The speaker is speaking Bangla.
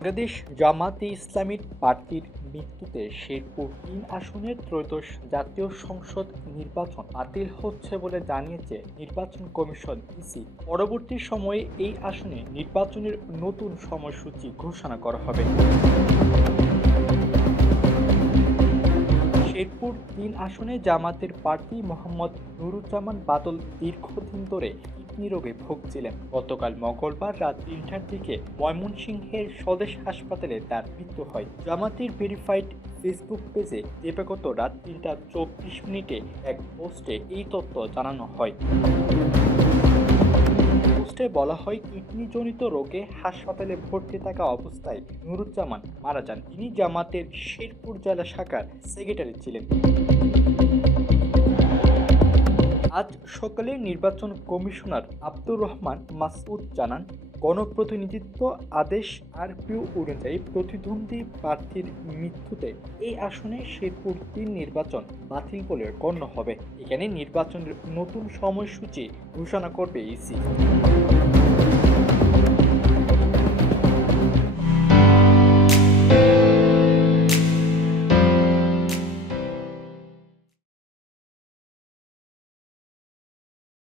বাংলাদেশ জামাতে ইসলামীর প্রার্থীর মৃত্যুতে শেরপুর তিন আসনের ত্রয়োদশ জাতীয় সংসদ নির্বাচন বাতিল হচ্ছে বলে জানিয়েছে নির্বাচন কমিশন ইসি। পরবর্তী সময়ে এই আসনে নির্বাচনের নতুন সময়সূচি ঘোষণা করা হবে। শেরপুর তিন আসনে জামাতের প্রার্থী মোহাম্মদ নুরুজ্জামান বাদল দীর্ঘদিন ধরে কিডনি রোগে ভুগছিলেন। গতকাল মঙ্গলবার রাত তিনটার দিকে ময়মনসিংহের স্বদেশ হাসপাতালে তার মৃত্যু হয়। জামাতের ভেরিফাইড ফেসবুক পেজে দিবাগত রাত তিনটা চব্বিশ মিনিটে এক পোস্টে এই তথ্য জানানো হয়। বলা হয়, কিডনিজনিত রোগে হাসপাতালে ভর্তি থাকা অবস্থায় নুরুজ্জামান মারা যান। তিনি জামাতের শেরপুর জেলা শাখার সেক্রেটারি ছিলেন। আজ সকালে নির্বাচন কমিশনার আব্দুর রহমান মাসুদ জানান, গণপ্রতিনিধিত্ব আদেশ আরপিও অনুযায়ী প্রতিদ্বন্দ্বী প্রার্থীর মৃত্যুতে এই আসনে শেরপুর তিন নির্বাচন বাতিল বলে গণ্য হবে। এখানে নির্বাচনের নতুন সময়সূচি ঘোষণা করবে ইসি।